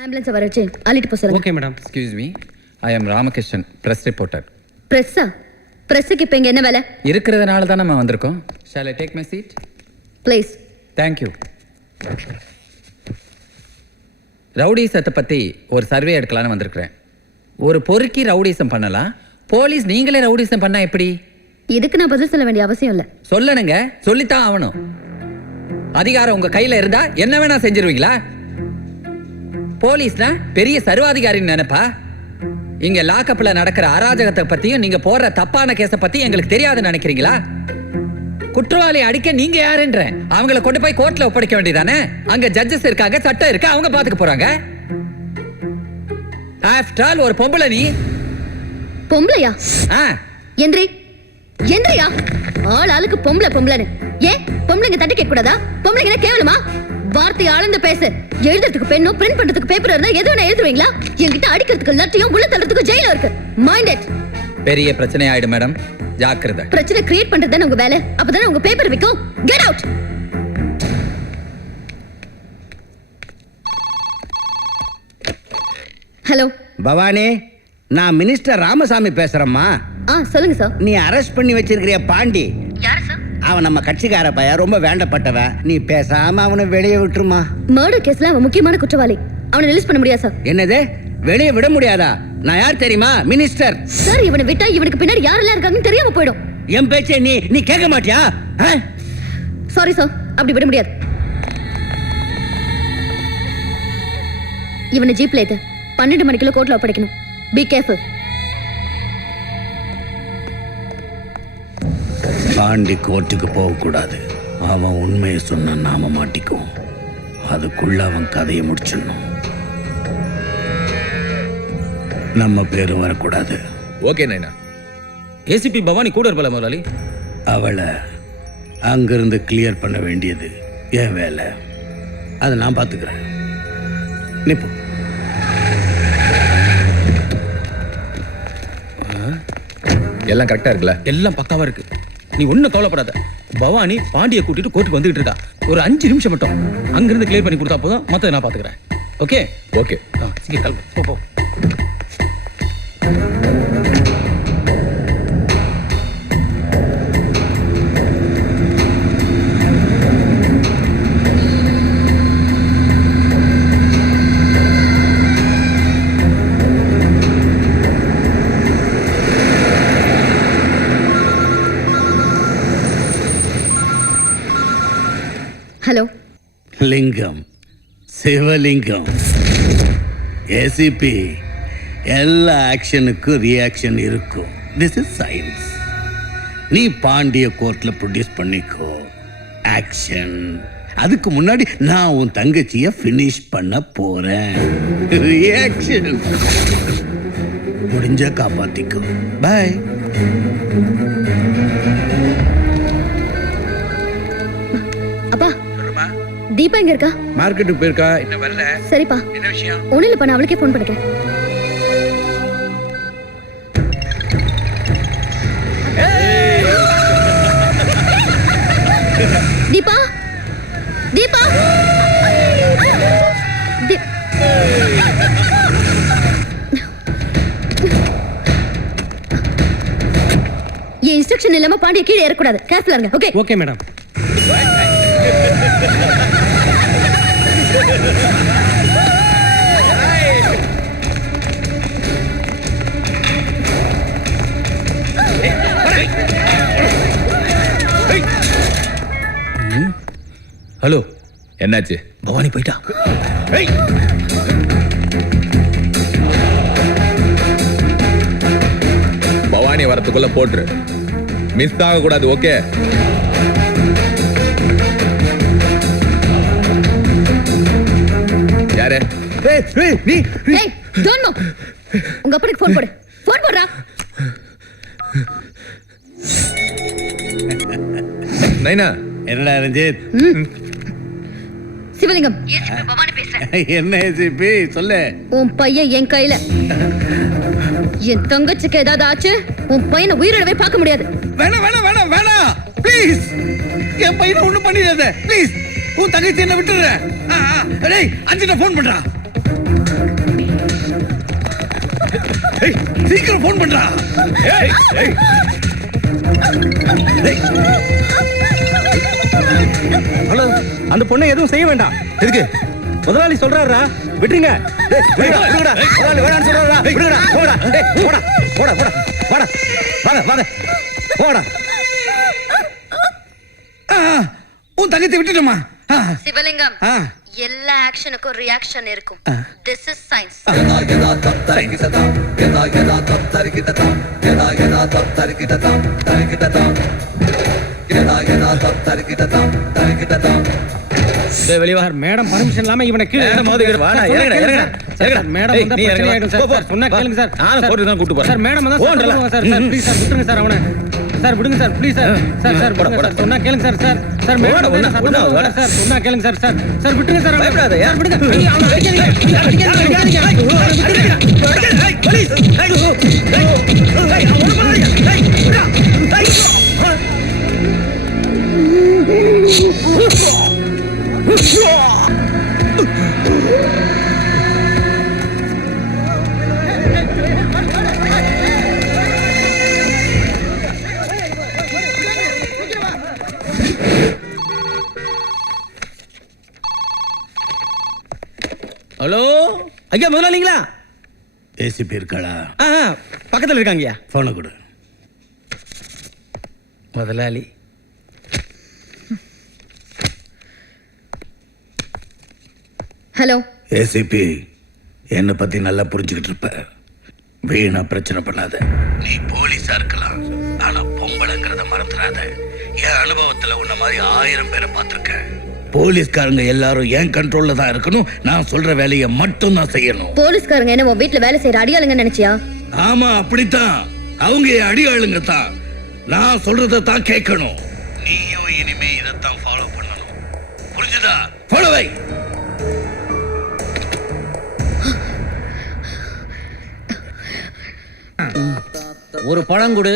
Ambulance வர வச்சு அள்ளிட்டு போக சொல்லுங்க. Okay madam. Excuse me, I am Ramakrishnan, press reporter. பிரஸ்ஸா? பிரஸ்ஸுக்கு இப்போ இங்கே என்ன வேலை? இருக்கிறதுனால தான் நம்ம வந்திருக்கோம். Shall I take my seat? Please. Thank you. ரவுடிசத்தை பற்றி ஒரு சர்வே எடுக்கலான்னு வந்திருக்கிறேன். ஒரு பொறுக்கி ரவுடிசம் பண்ணலாம், போலீஸ் நீங்களே ரவுடிசம் பண்ணால் எப்படி? இதுக்கு நான் பதில் சொல்ல வேண்டிய அவசியம் இல்லை. சொல்லணுங்க, சொல்லித்தான் ஆகணும். அதிகாரம் உங்கள் கையில் இருந்தால் என்ன வேணா செஞ்சிருவீங்களா? போலீஸ்னா பெரிய சர்வாதிகாரின்னு நினைப்பா? இங்க லாக்அப்ல நடக்கிற அராஜகத்தை பத்தியும் நீங்க போடுற தப்பான கேஸை பத்தி எங்களுக்கு தெரியாதுன்னு நினைக்கிறீங்களா? குற்றவாளி அடிக்க நீங்க யாருன்ற அவங்கள கொண்டு போய் கோர்ட்ல ஒப்படைக்க வேண்டியதானே? அங்க ஜட்ஜஸ் இருக்காங்க, சட்டம் இருக்கு, அவங்க பாத்துக்க போறாங்க. ஆஃப்டர் ஆல் ஒரு பொம்பளை நீ. பொம்பளையா? எந்திரி எந்திரியா. ஆள் ஆளுக்கு பொம்பளை பொம்பளைன்னு. ஏன் பொம்பளைங்க தட்டி கேட்க கூடாதா? பொம்பளைங்க கேவலமா? வார்த்தை ஆழ்ந்து பேசு. எழுதுறதுக்கு பெண்ணும் பிரிண்ட் பண்றதுக்கு பேப்பர் இருந்தா எது வேணா எழுதுவீங்களா? என்கிட்ட அடிக்கிறதுக்கு லட்டியும் உள்ள தள்ளுறதுக்கு ஜெயில இருக்கு. Mind it. பெரிய பிரச்சனை ஆயிடும் மேடம், ஜாக்கிரதை. பிரச்சனை கிரியேட் பண்றது தானே உங்க வேலை. அப்பதானே உங்க பேப்பர் விக்கும். Get out. ஹலோ பவானி, நான் மினிஸ்டர் ராமசாமி பேசுறேம்மா. சொல்லுங்க சார். நீ அரெஸ்ட் பண்ணி வச்சிருக்கிறிய பாண்டி, யார் சார்? அவன் நம்ம கட்சிக்கார பையன், ரொம்ப வேண்டப்பட்டவன். நீ பேசாம அவனை வெளியே விட்டுருமா. மர்டர் கேஸ்ல அவன் முக்கியமான குற்றவாளி. அவனை ரிலீஸ் பண்ண முடியாது சார். என்னது? வெளியே விட முடியாதா? நான் யார் தெரியுமா? Minister sir. இவனை விட்டா இவனுக்கு பின்னாடி யாரெல்லாம் இருக்காங்கன்னு தெரியாம போயிடும். என் பேச்சை நீ கேட்க மாட்டியா? சாரி சார், அப்படி விட முடியாது. இவனை ஜீப்ல ஏத்து 12 மணிக்குள்ள கோர்ட்ல ஒப்படைக்கணும். Be careful. பாண்டி கோர்ட்டுக்கு போகக்கூடாது. அவன் உண்மையை சொன்ன நாம மாட்டிக்குவோம். அதுக்குள்ள அவன் கதையை முடிச்சிடணும். நம்ம பேரும் வரக்கூடாது. ஓகே நைனா. ஏசிபி பவானி கூட இருப்பல முதலாளி. அவளை அங்கிருந்து கிளியர் பண்ண வேண்டியது என் வேலை. அதை நான் பார்த்துக்கிறேன். நிப்போ. எல்லாம் கரெக்டா இருக்குல்ல? எல்லாம் பக்காவா இருக்கு. நீ ஒன்னும் கவலைப்படாத. பவானி பாண்டியை கூட்டிட்டு கோர்ட்டுக்கு வந்துட்டு இருக்கா. ஒரு 5 நிமிஷம் மட்டும் அங்கிருந்து கிளியர் பண்ணி கொடுத்தா போதும். மத்தத நான் பாத்துக்கிறேன். Okay okay. சீக்கிரம் கிளம்பு. போ. ஹலோ. லிங்கம், சிவலிங்கம், ஏசிபி. எல்லா ஆக்ஷனுக்கும் ரியாக்ஷன் இருக்கும். This is science. நீ பாண்டிய கோர்ட்ல ப்ரொடியூஸ் பண்ணிக்கோ. ஆக்ஷன். அதுக்கு முன்னாடி நான் உன் தங்கச்சிய ஃபினிஷ் பண்ண போறேன். ரியாக்ஷன். முடிஞ்சா காப்பாத்திக்கோ. பை. அப்பா, தீபா எங்க இருக்கா? மார்க்கெட்டுக்கு போயிருக்கா, இன்னும் வரல. சரிப்பா. என்ன விஷயம்? ஒண்ணு இல்லப்பா, நான் அவளுக்கே ஃபோன் பண்ணிக்கிறேன். தீபா, தீபா, என் இன்ஸ்ட்ரக்ஷன் இல்லாம பாண்டிய கீழே ஏறக்கூடாது. கேர்ஃபுல்லா இருங்க. ஓகே? Okay madam. ஹலோ, என்னாச்சு? பவானி போயிட்டா. பவானி வரத்துக்குள்ள போட்டுரு. மிஸ் ஆக கூடாது. ஓகே? யாரு? நீ டோன்ட் நோ. உங்க அப்பனுக்கு ஃபோன் போடு. ஃபோன் போடுறா. நைனா. என்னடா ரஞ்சித்? சிவலிங்கம், பவானி பேசுறேன். என்ன ஏசிபி சொல்லு. உன் பையன் என் கையில. என் தங்கச்சிக்கு ஏதாவது ஆச்சு, உன் பையனை உயிரோடவே பார்க்க முடியாது. வேணாம் வேணாம் வேணாம் வேணாம், ப்ளீஸ். என் பையனை ஒண்ணும் பண்ணிடாத ப்ளீஸ். உன் தங்கச்சி என்ன விட்டுற. டேய், அஞ்சிட்ட ஃபோன் பண்றா. சீக்கிரம் போன் பண்றா. ஏய், ஏய். ஹலோ, அந்த பொண்ணை எதுவும் செய்ய வேண்டாம். எதுக்கு? முதலாளி சொல்றாரா, விட்டுருங்க. விடுங்கடா. முதலாளி வேணாம்னு சொல்றாரா, விடுங்கடா. போடா, போடா, போடா, போடா, போடா, வாங்க, வாங்க, போடா. உன் தங்கத்தை விட்டுட்டோமா? சிவலிங்கம், எல்லா ஆக்ஷனுக்கும் ரியாக்ஷன் இருக்கும். This is science. Madam permission இல்லாம இவனுக்கு மேடம் சொன்னா கேளுங்க சார். கூட்டு போறேன் சார். மேடம் தான் சார். ப்ளீஸ் சார், விட்டுருங்க சார் அவனை. சார் விடுங்க sir, please sir. Sir sir சொன்னா கேளுங்க sir. Sir sir madam sir சொன்னா கேளுங்க சார். சார் சார் விட்டுருங்க சார். பயப்படாத யார், விடுங்க. அவனை அடிக்காதீங்க, ஹலோ ஐயா, முதலாளிங்களா? ஏசிபி இருக்காளா? பக்கத்துல இருக்காங்கய்யா. போனை கொடு. முதலாளி ஹலோ ஏசிபி, என்னை பத்தி நல்லா புரிஞ்சுக்கிட்டு இருப்ப. வீணா பிரச்சனை பண்ணாத. நீ போலீஸா இருக்கலாம், ஆனா பொம்பளைங்கிறத மறந்துடாத. என் அனுபவத்துல உன்ன மாதிரி 1000 பேரை பார்த்திருக்கேன். போலீஸ்காரங்க எல்லாரும் என் கண்ட்ரோல்ல தான் இருக்கணும். நான் சொல்ற வேலையை மட்டும் தான் செய்யணும். போலீஸ்காரங்க என்ன உன் வீட்ல வேலை செய்யற அடியாளுங்க நினைச்சியா? ஆமா, அப்படித்தான். அவங்க என் அடியாளுங்க தான். நான் சொல்றத தான் கேட்கணும். நீயும் இனிமே இதைத்தான் ஃபாலோ பண்ணணும். புரிஞ்சுதா? ஃபாலோ வை. ஒரு பழங்குடு.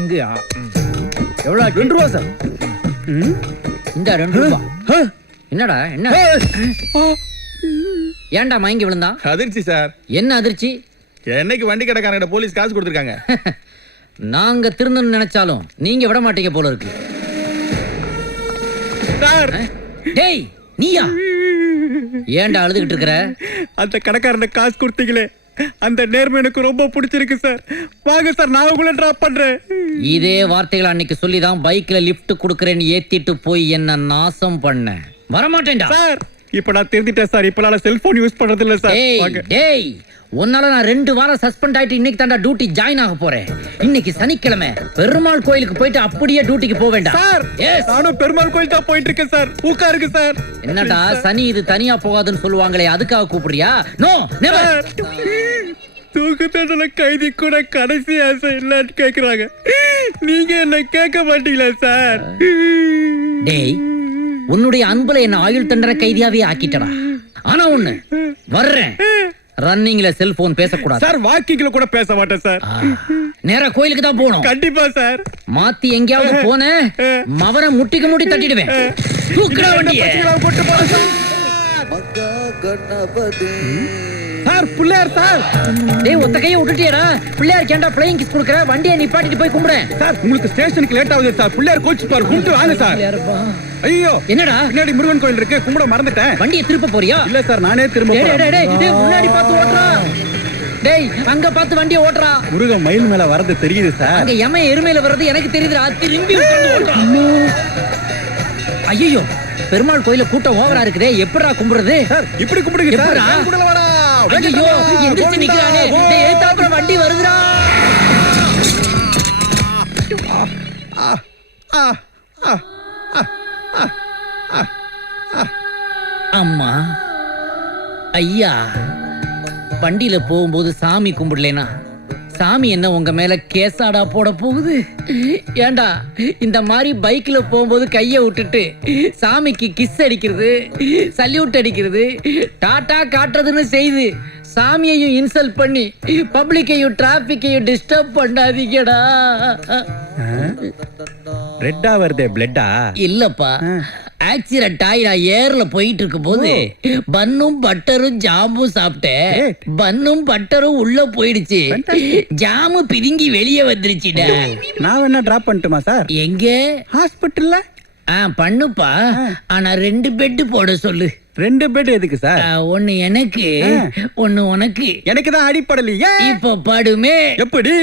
இங்கயா எவ்வளவு? 2 ரூபா சார். இந்த 2 ரூபா. என்னடா என்ன? ஏன்டா மயங்கி விழுந்தான்? அதிர்ச்சி சார். என்ன அதிர்ச்சி? என்னைக்கு வண்டி கடைக்காரங்க போலீஸ் காசு கொடுத்துருக்காங்க. நாங்க திருந்தன்னு நினைச்சாலும் நீங்க விட மாட்டீங்க போல இருக்கு. சார், டேய் நீயா? ஏன்டா அழுதுகிட்டு இருக்கற? அந்த கடைக்காரன காசு கொடுத்தீங்களே, அந்த நேர்மை எனக்கு ரொம்ப பிடிச்சிருக்கு சார். வாங்க சார், நான் உங்களை டிராப் பண்றேன். இதே வார்த்தைகளை அன்னைக்கு சொல்லிதான் பைக்ல லிஃப்ட் கொடுக்கறேன்னு ஏத்திட்டு போய் என்ன நாசம் பண்ண. வரமாட்டேன்டா சார். இப்ப நான் திருந்திட்டேன் சார். இப்ப நான் செல்போன் யூஸ் பண்றது இல்ல சார். வாங்க. டேய், உன்னால நான் 2 வாரம் சஸ்பெண்ட் ஆயிட்டு இன்னைக்கு தாண்டா டியூட்டி ஜாயின் ஆக போறேன். இன்னைக்கு சனிக்கிழமை பெருமாள் கோயிலுக்கு போயிட்டு அப்படியே டியூட்டிக்கு போக வேண்டாம் சார். நானும் பெருமாள் கோயில் தான் போயிட்டு இருக்கேன் சார். உட்காருங்க சார். என்னடா சனி இது தனியா போகாதுன்னு சொல்லுவாங்களே, அதுக்காக கூப்பிடுறியா? No, never. தூக்கு தண்டனை கைதி கூட கடைசி ஆசை இல்லன்னு கேக்குறாங்க. நீங்க என்ன கேட்க மாட்டீங்களா சார்? டேய், உன்னுடைய அன்புல என்ன ஆயுள் தண்டனை கைதியாவே ஆக்கிட்டடா. ஆனா ஒண்ணு, வர்றேன். ரன்னிங்ல செல்போன் பேசக்கூடாது சார். வாக்கிங்ல கூட பேச மாட்டேன் சார். நேரா கோயிலுக்கு தான் போகணும். கண்டிப்பா சார். மாத்தி எங்கேயாவது போன மவரை முட்டிக்கு முட்டி தட்டிடுவேன். தூக்குடா வண்டியை. போட்டு போறேன் சார். பிள்ளையார் சார். டேய், ஒத்த கையை விட்டுட்டியடா. பிள்ளையார் கேண்டா ஃப்ளையிங் கிஸ் கொடுக்கற? வண்டியை நிப்பாட்டிட்டு போய் கும்பிடுறேன். சார், உங்களுக்கு ஸ்டேஷனுக்கு லேட் ஆகுது சார். பிள்ளையார் கோச்சு பாரு, கும்பிட்டு வாங்க சார். ஐயோ, என்னடா பின்னாடி முருகன் கோயில் இருக்கு, கும்பிட மறந்துட்டேன். வண்டியை திருப்ப போறியா? இல்ல சார், நானே திரும்ப போறேன். டேய், முன்னாடி பார்த்து ஓட்றா. டேய், அங்க பார்த்து வண்டியை ஓட்றா. முருகன் மயில் மேல வரது தெரியுது சார். அங்க எம எருமையில வர்றது எனக்கு தெரியுதுடா. திரும்பி உட்கார்ந்து ஓட்றா. ஐயோ, பெருமாள் கோயில கூட்டம் ஓவரா இருக்குதே, எப்படிடா கும்பிடுறது? சார், இப்படி கும்பிடுங்க சார். எப்படிடா? கும்பிடல வாடா. ஐயோ, எந்திரிச்சு நிக்கிறானே. டேய், ஏத்தாப்புல வண்டி வருதுடா. அம்மா, ஐயா, வண்டியில போகும்போது சாமி கும்பிடலைனா சாமி என்ன உங்க மேல கேசாடா போட போகுது? ஏண்டா இந்த மாதிரி பைக்ல போகும்போது கைய விட்டுட்டு சாமிக்கு கிஸ் அடிக்கிறது, சல்யூட் அடிக்கிறது, டாடா காட்டுறதுன்னு செய்து சாமியையும் இன்சல்ட் பண்ணி பப்ளிக்கையும் டிராபிக்கையும் டிஸ்டர்ப் பண்ணாதீங்கடா. ரெட்டா வருதே பிளட்டா? இல்லப்பா, ஆக்சிடென்ட் ஆகி நான் ஏர்ல போயிட்டு இருக்கும் போது பன்னும் பட்டரும் ஜாமும் சாப்பிட்டேன். பன்னும் பட்டரும் உள்ள போயிடுச்சு, ஜாமு பிதுங்கி வெளியே வந்துருச்சுடா. நான் வேணா டிராப் பண்ணட்டுமா சார்? எங்க? ஹாஸ்பிட்டல்ல. பண்ணுப்பா, ஆனா 2 பெட் போட சொல்லு. 2 பெட் எதுக்கு சார்? ஒன்னு எனக்கு, ஒன்னு உனக்கு. எனக்கு தான் அடிப்படலையே. இப்ப படுமே. எப்படி?